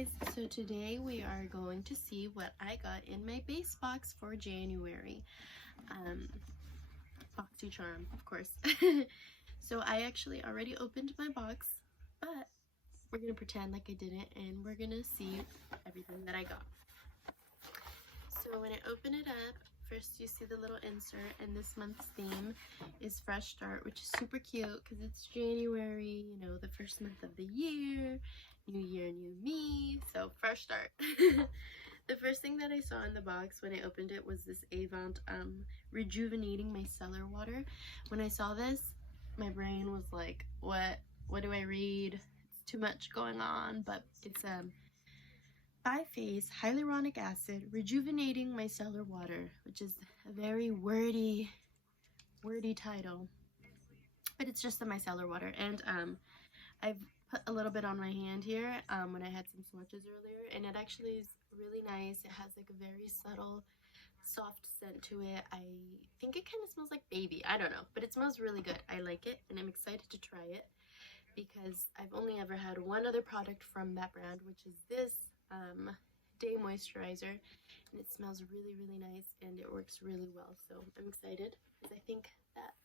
guys, so today we are going to see what I got in my base box for January. Boxy charm, of course. So I actually already opened my box, but we're gonna pretend like I didn't and we're gonna see everything that I got. So when I open it up, first you see the little insert, and this month's theme is Fresh Start, which is super cute because it's January, you know, the first month of the year. New year, new me. So fresh start. The first thing that I saw in the box when I opened it was this Avant Rejuvenating Micellar Water. When I saw this, my brain was like, what do I read? It's too much going on, but it's Bi-phase hyaluronic acid rejuvenating micellar water, which is a very wordy title, but it's just the micellar water. And I've put a little bit on my hand here when I had some swatches earlier, and it actually is really nice. It has like a very subtle soft scent to it. I think it kind of smells like baby, I don't know, but it smells really good. I like it and I'm excited to try it because I've only ever had one other product from that brand, which is this day moisturizer, and it smells really nice and it works really well. So I'm excited because I think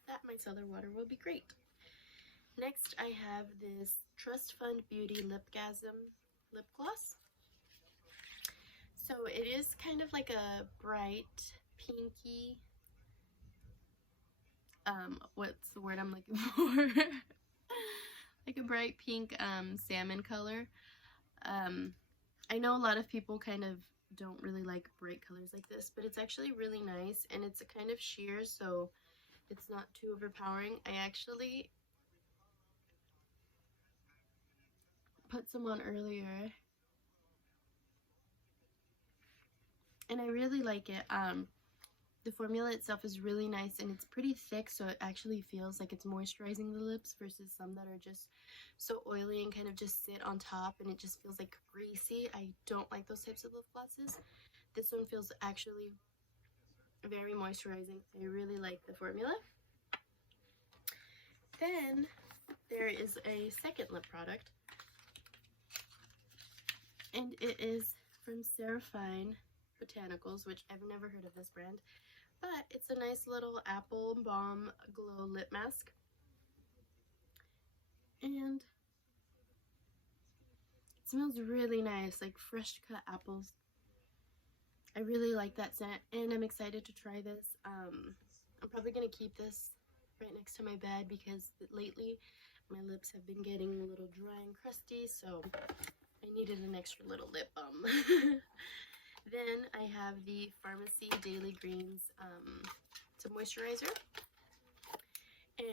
that micellar water will be great. Next, I have this Trust Fund Beauty Lipgasm lip gloss. So it is kind of like a bright pinky, what's the word I'm looking for? Like a bright pink salmon color. I know a lot of people kind of don't really like bright colors like this, but it's actually really nice, and it's a kind of sheer, so it's not too overpowering. I actually put some on earlier and I really like it. The formula itself is really nice and it's pretty thick, so it actually feels like it's moisturizing the lips versus some that are just so oily and kind of just sit on top and it just feels like greasy. I don't like those types of lip glosses. This one feels actually very moisturizing. I really like the formula. Then there is a second lip product, and it is from Serafine Botanicals, which I've never heard of this brand, but it's a nice little apple balm glow lip mask, and it smells really nice, like fresh cut apples. I really like that scent and I'm excited to try this. I'm probably gonna keep this right next to my bed because lately my lips have been getting a little dry and crusty, so I needed an extra little lip balm. Then I have the Pharmacy Daily Greens it's a moisturizer,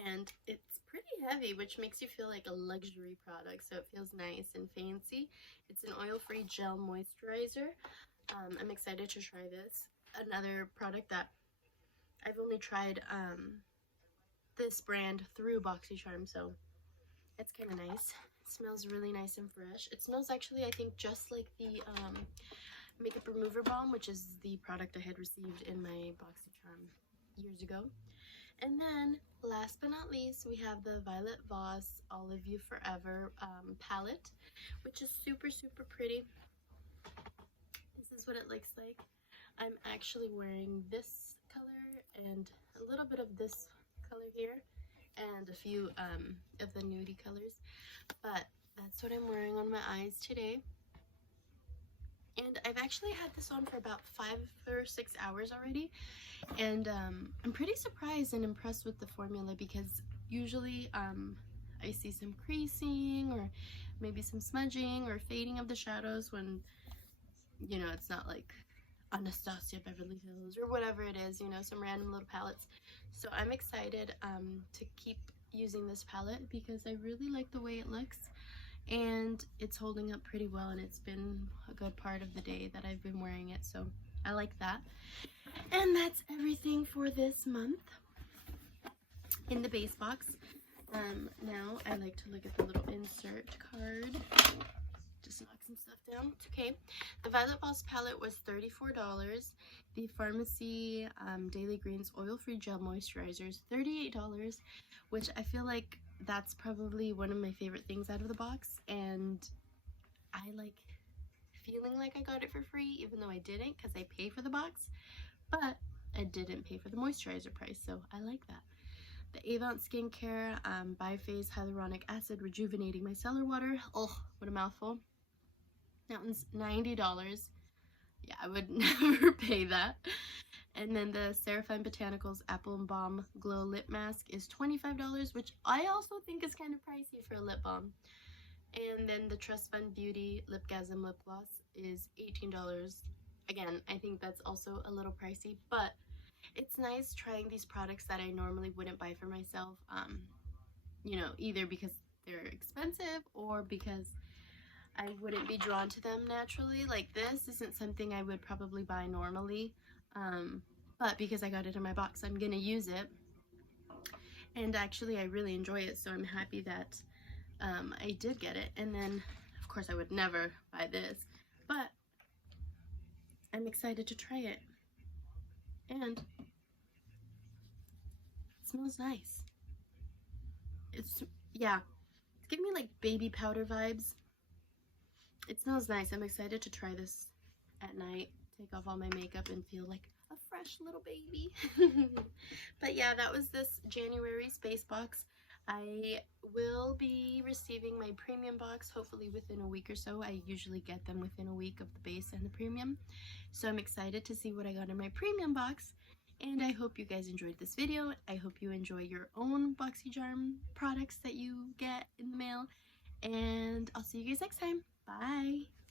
and it's pretty heavy, which makes you feel like a luxury product, so it feels nice and fancy. It's an oil-free gel moisturizer. I'm excited to try this. Another product that I've only tried this brand through BoxyCharm, so it's kind of nice. It smells really nice and fresh. It smells actually, I think, just like the Makeup Remover Balm, which is the product I had received in my BoxyCharm years ago. And then, last but not least, we have the Violet Voss All of You Forever palette, which is super pretty. This is what it looks like. I'm actually wearing this color and a little bit of this color here and a few of the nudie colors, but that's what I'm wearing on my eyes today. And I've actually had this on for about 5 or 6 hours already, and I'm pretty surprised and impressed with the formula because usually I see some creasing or maybe some smudging or fading of the shadows when, you know, it's not like Anastasia Beverly Hills or whatever it is, you know, some random little palettes. So I'm excited to keep using this palette because I really like the way it looks. And it's holding up pretty well, and it's been a good part of the day that I've been wearing it, so I like that. And that's everything for this month in the base box. Now I like to look at the little insert card. Just knock some stuff down. It's okay. The Violet Voss palette was $34. The Pharmacy Daily Greens Oil-Free Gel Moisturizer is $38, which I feel like that's probably one of my favorite things out of the box, and I like feeling like I got it for free, even though I didn't, because I pay for the box, but I didn't pay for the moisturizer price, so I like that. The Avon Skincare Biphase Hyaluronic Acid Rejuvenating Micellar Water. Oh, what a mouthful. That one's $90. Yeah, I would never pay that. And then the Seraphine Botanicals Apple and Balm Glow Lip Mask is $25, which I also think is kind of pricey for a lip balm. And then the Trust Fund Beauty Lipgasm Lip Gloss is $18. Again, I think that's also a little pricey, but it's nice trying these products that I normally wouldn't buy for myself, you know, either because they're expensive or because I wouldn't be drawn to them naturally. Like this isn't something I would probably buy normally, but because I got it in my box, I'm gonna use it. And actually I really enjoy it, so I'm happy that I did get it. And then of course I would never buy this, but I'm excited to try it. And it smells nice. It's, yeah, it's giving me like baby powder vibes. It smells nice. I'm excited to try this at night, take off all my makeup and feel like a fresh little baby. But yeah, that was this January space box. I will be receiving my premium box hopefully within a week or so. I usually get them within a week of the base and the premium. So I'm excited to see what I got in my premium box. And I hope you guys enjoyed this video. I hope you enjoy your own BoxyCharm products that you get in the mail. And I'll see you guys next time. Bye!